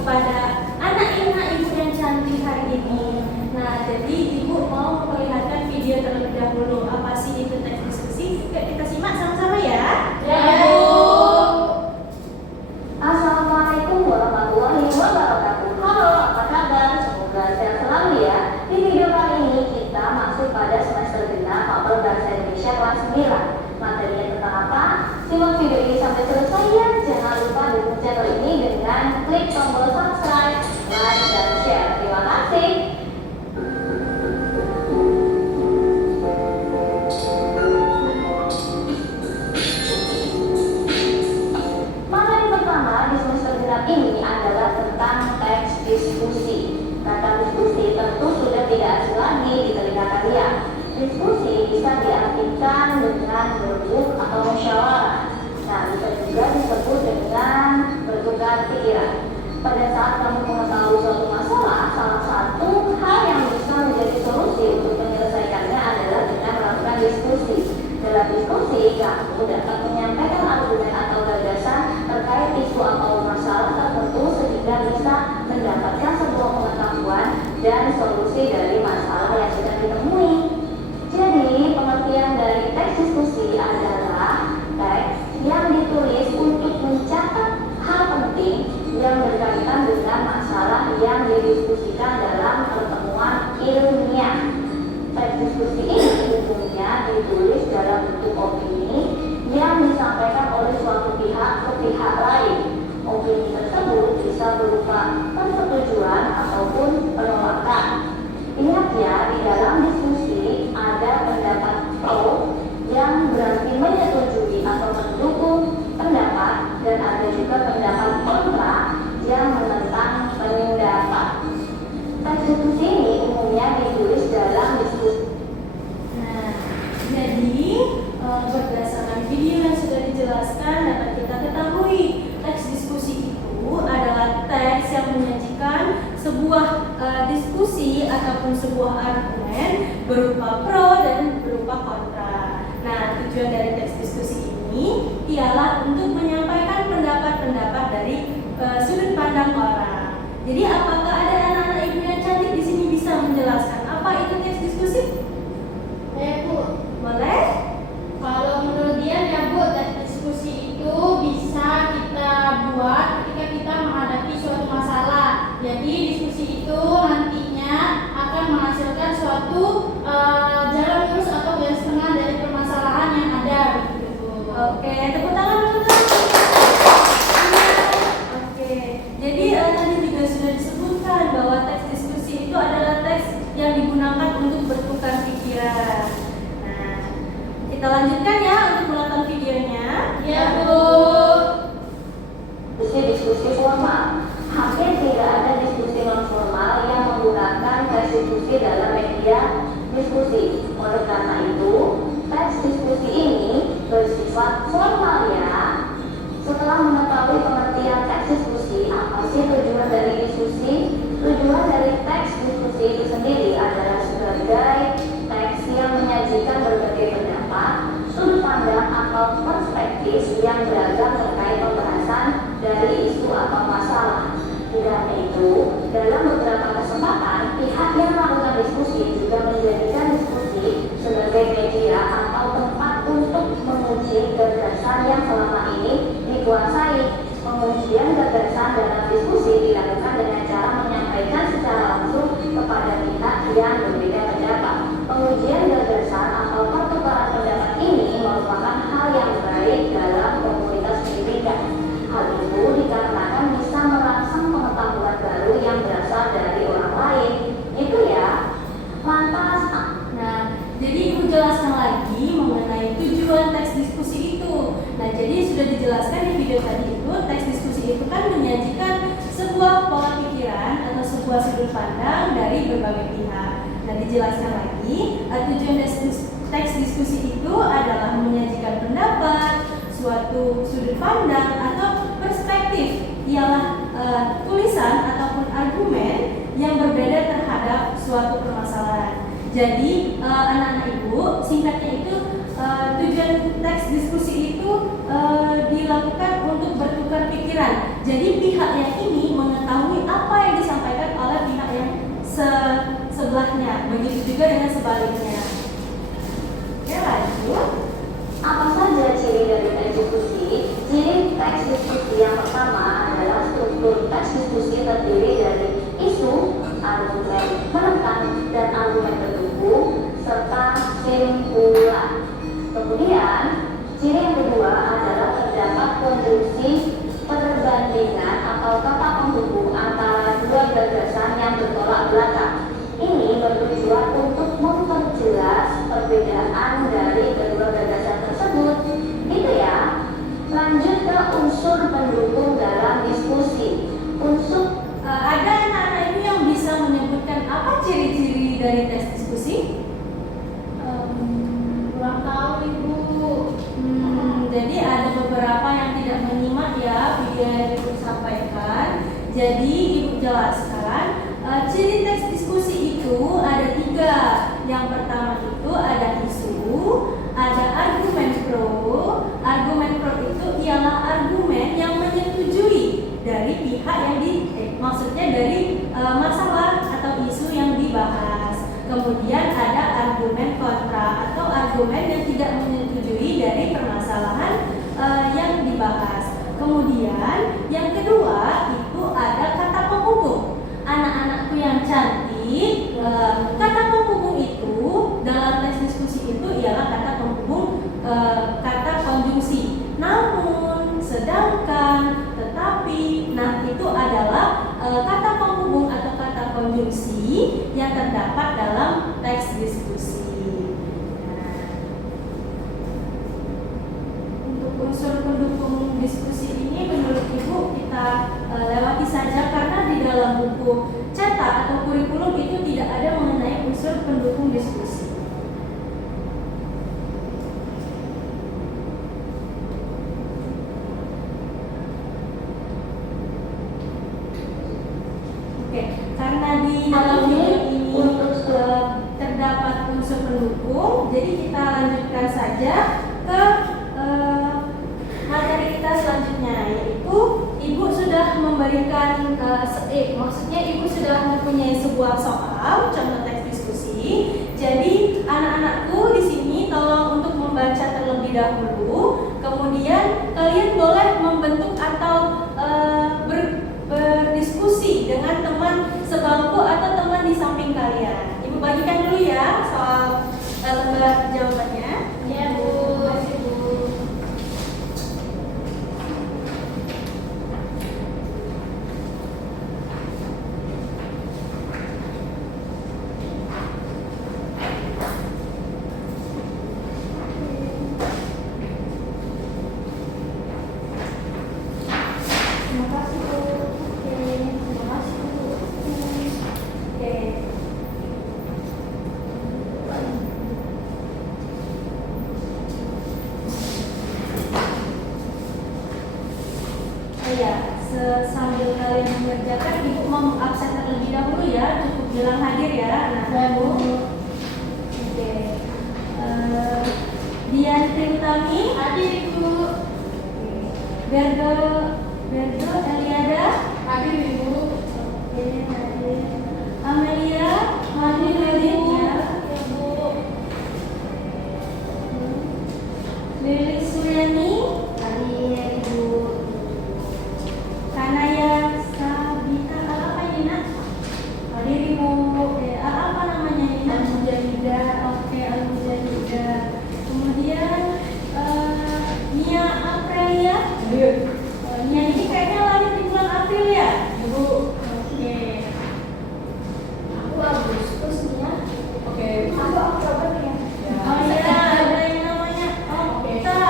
kepada anak-anak ibu yang cantik hari ini. Nah, jadi ibu mau memperlihatkan video terlebih dahulu. Apa sih itu teks diskusi? Yuk kita simak sama-sama ya. Ya, Bu. Assalamualaikum warahmatullahi wabarakatuh. Halo, apa kabar? Semoga sehat selalu ya. Di video kali ini kita masuk pada semester genap Mapel Bahasa Indonesia kelas 9. Materinya tentang apa? Simak video ini sampai selesai ya. Jangan lupa dukung channel ini dengan klik tombol subscribe, like, dan share. Terima kasih. Materi pertama di semester genap ini adalah tentang teks diskusi. Kata diskusi tentu sudah tidak asing lagi di telinga kalian. Diskusi bisa diartikan dengan berebut atau musyawarah. Nah, bisa juga disebut dengan bertukar pikiran. Pada saat kamu mengetahui suatu masalah, salah satu hal yang bisa menjadi solusi untuk menyelesaikannya adalah dengan melakukan diskusi. Dalam diskusi, kamu dapat menyampaikan argumen atau gagasan terkait isu atau masalah tertentu sehingga bisa mendapatkan sebuah pengetahuan dan solusi dari masalah yang sedang ditemui. Jadi, pengertian dari teks diskusi adalah teks yang ditulis untuk mencatat hal penting yang berkaitan dengan masalah yang didiskusikan dalam pertemuan ilmiah. Teks diskusi ini umumnya ditulis dalam bentuk opini yang disampaikan oleh suatu pihak ke pihak lain. Opini tersebut bisa berupa persetujuan ataupun penolakan. Ingat ya, di dalam diskusi ada pendapat pro yang berarti menyetujui atau mendukung pendapat, dan ada juga pendapat kontra yang menentang pendapat. Teks diskusi ini umumnya ditulis dalam diskusi. Nah, jadi berdasarkan video yang sudah dijelaskan dapat kita ketahui teks diskusi itu adalah teks yang menyajikan sebuah diskusi ataupun sebuah argumen berupa pro dan berupa kontra. Nah, tujuan dari teks diskusi ini ialah untuk menyampaikan pendapat-pendapat dari sudut pandang orang. Jadi, apakah ada anak-anak ibu yang cantik di sini bisa menjelaskan apa itu teks diskusi? Bu, Boleh? kalau menurut dia ya Bu, teks diskusi itu bisa kita buat ketika kita menghadapi suatu masalah. Jadi diskusi itu nantinya akan menghasilkan suatu jalan lurus atau garis tengah dari permasalahan yang ada, begitu Bu. Oke, tepuk tangan teman-teman. Oke, jadi tadi juga sudah disebutkan bahwa teks diskusi itu adalah teks yang digunakan untuk bertukar pikiran. Nah, kita lanjutkan ya untuk menonton videonya. Ya Bu. Diskusi formal. Hampir tidak ada diskusi non formal yang menggunakan teks diskusi dalam media diskusi. Oleh karena itu, teks diskusi ini bersifat formal ya. Setelah mengetahui pengertian teks diskusi, apa sih tujuan dari diskusi? Tujuan dari teks diskusi itu sendiri adalah sebagai teks yang menyajikan berbagai pendapat, sudut pandang atau perspektif yang beragam terkait pembahasan dari isu atau masalah. Tidak hanya itu, dalam beberapa kesempatan, pihak yang melakukan diskusi juga menjadikan diskusi sebagai media atau tempat untuk menguji gagasan yang selama ini dikuasai. Pengujian gagasan dalam diskusi dilakukan dengan cara menyampaikan secara langsung kepada pihak yang berbeda pendapat. Pengujian gagasan atau pertukaran pendapat ini merupakan hal yang baik dalam komunitas pendidikan. Hal itu dikarenakan bisa merangsang pengetahuan baru yang berasal dari orang lain. Itu ya. Lantas, Nah, jadi ibu jelaskan lagi mengenai tujuan teks diskusi itu. Nah, jadi sudah dijelaskan di video tadi itu, teks diskusi itu kan menyajikan sebuah pola pikiran atau sebuah sudut pandang dari berbagai pihak. Nah, dijelaskan lagi, tujuan teks diskusi itu adalah menyajikan pendapat, suatu sudut pandang atau perspektif, ialah tulisan ataupun argumen yang berbeda terhadap suatu permasalahan. Jadi anak-anak ibu, singkatnya itu tujuan teks diskusi itu dilakukan untuk bertukar pikiran. Jadi pihak yang ini mengetahui sebelahnya. Begitu juga dengan sebaliknya. Oke, lanjut. Apa saja ciri dari teks diskusi? Ciri teks diskusi yang pertama adalah struktur teks diskusi terdiri dari isu, argumen menekan, dan argumen pendukung, serta kesimpulan. Kemudian, ciri yang kedua adalah terdapat konjungsi perbandingan atau kata penghubung antara dua gagasan yang bertolak belakang. Ini bertujuan untuk memperjelas perbedaan dari kedua gagasan tersebut. Gitu ya. Lanjut ke unsur pendukung dalam diskusi. Ada anak-anak ini yang bisa menyebutkan apa ciri-ciri dari teks diskusi? Kurang tahu Ibu. Jadi ada beberapa yang tidak menyimak ya video yang Ibu sampaikan. Jadi Ibu jelaskan ciri teks diskusi itu ada 3. Yang pertama itu ada isu, ada argumen pro. Argumen pro itu ialah argumen yang menyetujui dari pihak yang maksudnya dari masalah atau isu yang dibahas. Kemudian ada argumen kontra atau argumen yang tidak menyetujui dari permasalahan yang dibahas. Kemudian yang kedua itu ada kata penghubung. Anak-anakku yang cantik, kata penghubung itu dalam teks diskusi itu ialah kata penghubung kata konjungsi. Namun, sedangkan, tetapi, nah itu adalah kata penghubung atau kata konjungsi yang terdapat dalam teks diskusi. Nah, untuk unsur pendukung diskusi ini menurut Ibu kita lewati saja karena di dalam buku cetak atau kurikulum itu tidak ada mengenai unsur pendukung diskusi. Oke, karena di dalam video ini terdapat unsur pendukung, jadi kita lanjutkan saja ke materi kita selanjutnya, yaitu Ibu sudah memberikan maksudnya Ibu sudah mempunyai sebuah soal contoh teks diskusi. Jadi anak-anakku di sini tolong untuk membaca terlebih dahulu, kemudian kalian boleh membentuk atau berdiskusi dengan teman sebangku atau teman di samping kalian. Ibu bagikan dulu ya soal lembar jawabannya. Ya Bu. Sambil kalian mengerjakan, Ibu mau absen terlebih dahulu ya, cukup bilang hadir ya. Nah, Bu. Oke. Dian Trintami, Hadir Ibu. Berdo Eliada, Hadir Ibu. Oke, hadir. Amelia, hadir ya. Ibu. Lili Suryani, hadir Ibu. Kanaya Sabita, apa ini nak? Hadir Ibu. Apa namanya ini? Al-Mujahida. Oke, Al-Mujahida. Kemudian Nia Aprilia. Nia ini kayaknya lahir di bulan April ya, Ibu. Oke. Aku Agustus nih ya. Oke. Aku Oktober ya. Oh iya, ada yang namanya Okta.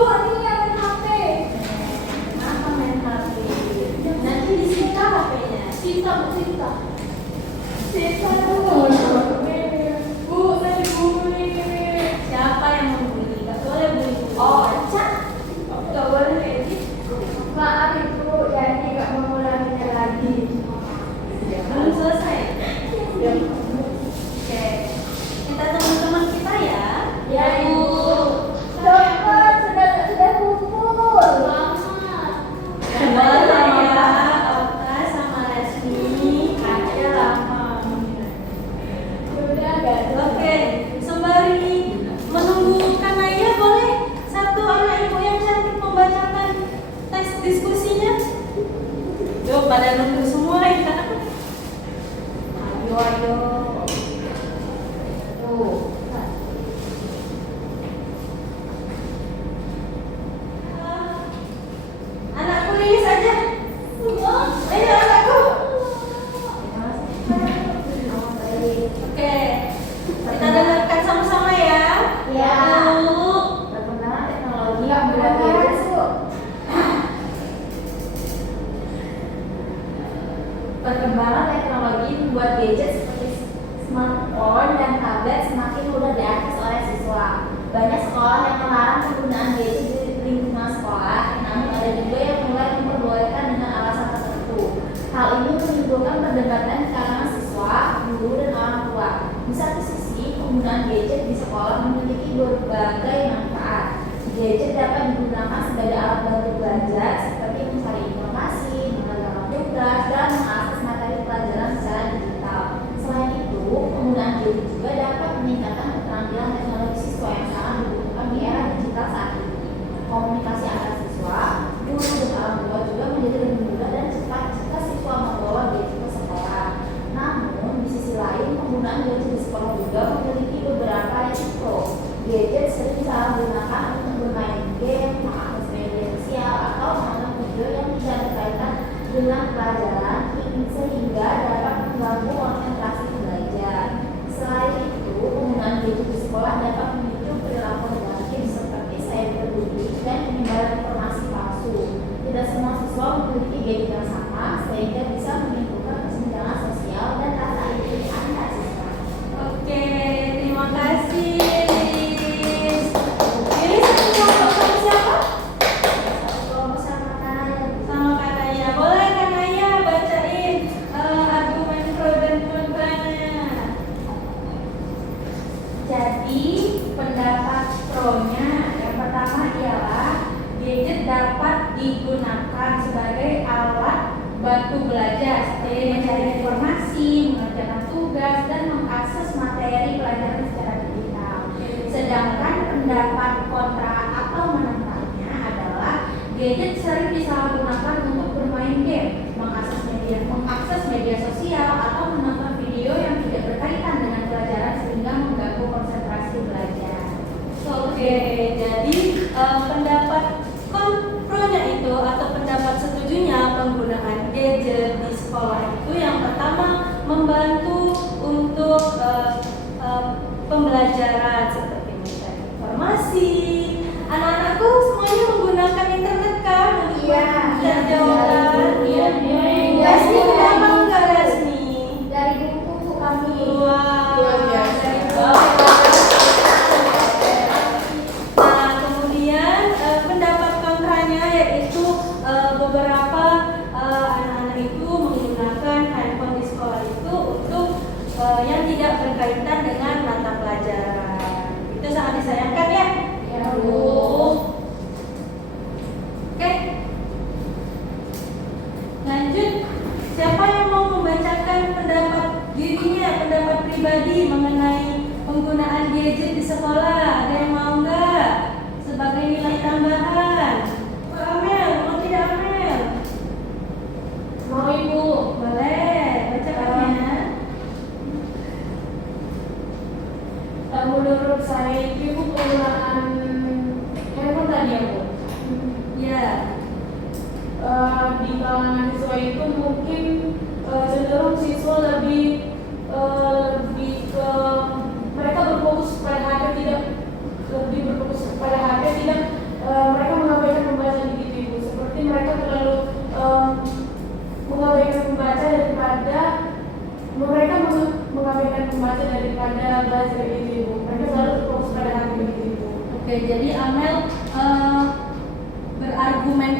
Bu, ini yang main HP. Kenapa main HP? Nanti disita HP-nya. Sita, Bu, Sita. Sita dulu. Bu, saya dibully. Siapa yang membuli? Gak boleh bully. Oh, Cak. Gak boleh. Maaf Ibu, jadi gak mengulanginya lagi. Belum selesai. Oke. Kita teman-teman kita ya. Ya, Yang Ibu. Cepat, sudah kumpul. Sabar ya, Oka sama Resmi aja lama. Sudah gak? Oke, sembari menunggu Kanaya, boleh satu anak ibu yang cantik membacakan teks diskusinya? Yuk, pada nunggu semua ya. Ayo. Tuh. Anakku rilis aja. Ayo anakku. Oke, kita dengarkan sama-sama ya. Ya. Satu. Perkembangan teknologi Gak membuat boleh, gadget. Bu. Perkembangan teknologi membuat gadget seperti smartphone dan tablet semakin mudah diakses oleh siswa. Banyak sekolah yang melarang penggunaan gadget di lingkungan sekolah, namun ada juga yang mulai memperbolehkan dengan alasan tertentu. Hal ini menimbulkan perdebatan di kalangan siswa, guru, dan orang tua. Di satu sisi, penggunaan gadget di sekolah memiliki berbagai manfaat. Gadget dapat digunakan sebagai alat bantu belajar seperti mencari informasi, mengerjakan tugas, dan mengakses materi pelajaran secara digital. Selain itu, penggunaan gadget juga dapat meningkatkan keterampilan teknologi siswa yang sangat dibutuhkan di era digital saat ini. Komunikasi antar siswa, guru, dan orang tua juga menjadi lebih mudah dan cepat jika siswa membawa gadget ke sekolah. Namun, di sisi lain, penggunaan gadget di sekolah juga memiliki beberapa risiko. Gadget sering disalahgunakan untuk bermain game, mengakses media sosial, atau menonton video yang tidak berkaitan dengan pelajaran sehingga dapat mengganggu konsentrasi belajar. Selain itu, penggunaan gadget di sekolah dapat memicu perilaku negatif seperti cyberbullying dan penyebaran informasi palsu. Tidak semua siswa memiliki gadget yang sama, sehingga bisa menimbulkan kesenjangan sosial dan rasa iri antar siswa. Oke, terima kasih. Ini satu kelompok sama siapa? Kelompok sama Kanaya. Sama Kanaya. Boleh Kanaya bacain argumen pro dan kontranya. Jadi pendapat pro-nya yang pertama ialah gadget dapat digunakan sebagai alat bantu belajar seperti mencari informasi, mengerjakan tugas, dan mengakses materi pelajaran secara digital. Sedangkan pendapat kontra atau menentangnya adalah gadget sering disalahgunakan untuk bermain game, mengakses media sosial, atau menonton video yang tidak berkaitan dengan pelajaran sehingga mengganggu konsentrasi belajar. Oke, jadi pendapat kontronya itu atau pendapat setujunya penggunaan gadget di sekolah itu yang pertama membantu untuk pembelajaran seperti mencari informasi. Anak-anakku semuanya menggunakan internet kan? Iya. Jawaban. Iya. Resmi kenapa enggak resmi? Dari buku kami. Wah, Luar biasa. dari bawah. Nah, kemudian pendapat kontranya yaitu beberapa anak-anak itu menggunakan handphone di sekolah itu untuk yang tidak berkaitan dengan mata pelajaran. Itu sangat disayangkan ya. Ya, Bu. Oke. Lanjut. Siapa yang mau membacakan pendapat dirinya, pendapat pribadi mengenai penggunaan gadget di sekolah? Ada yang mau nggak? Sebagai nilai tambahan. Pak Amel, mau tidak Amel? Mau Ibu. Boleh, bacakannya. Menurut saya itu penggunaan handphone tadi ya, Bu. Ya. Di kalangan siswa itu mungkin cenderung siswa lebih ke mereka berfokus pada HP, tidak lebih berfokus pada HP, tidak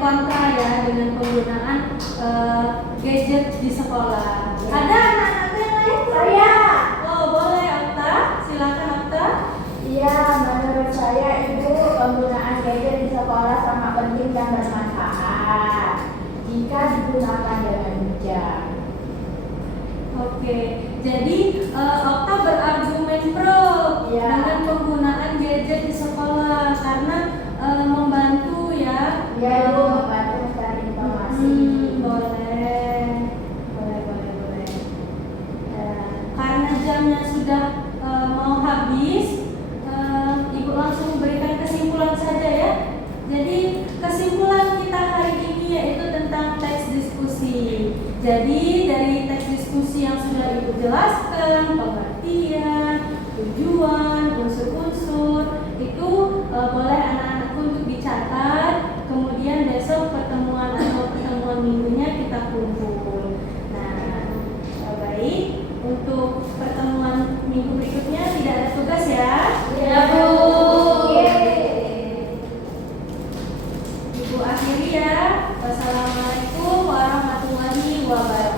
kontra ya dengan penggunaan gadget di sekolah. Ada anak-anak yang lain? Saya. Oh boleh Okta, silakan Okta. Iya, menurut saya itu penggunaan gadget di sekolah sangat penting dan bermanfaat jika digunakan dengan bijak. Oke, jadi Okta berargumen pro Ya. dengan penggunaan gadget di sekolah karena membantu ya. Ya, itu membantu mencari informasi. Boleh. Karena jamnya sudah mau habis, Ibu langsung berikan kesimpulan saja ya. Jadi kesimpulan kita hari ini yaitu tentang teks diskusi. Jadi dari teks diskusi yang sudah Ibu jelaskan, pengertian, tujuan, unsur-unsur itu boleh anak-anakku untuk dicatat. Kemudian besok pertemuan atau pertemuan minggunya kita kumpul. Nah, baik. Untuk pertemuan minggu berikutnya tidak ada tugas ya. Ya, Bu. Ibu akhiri ya. Wassalamualaikum warahmatullahi wabarakatuh.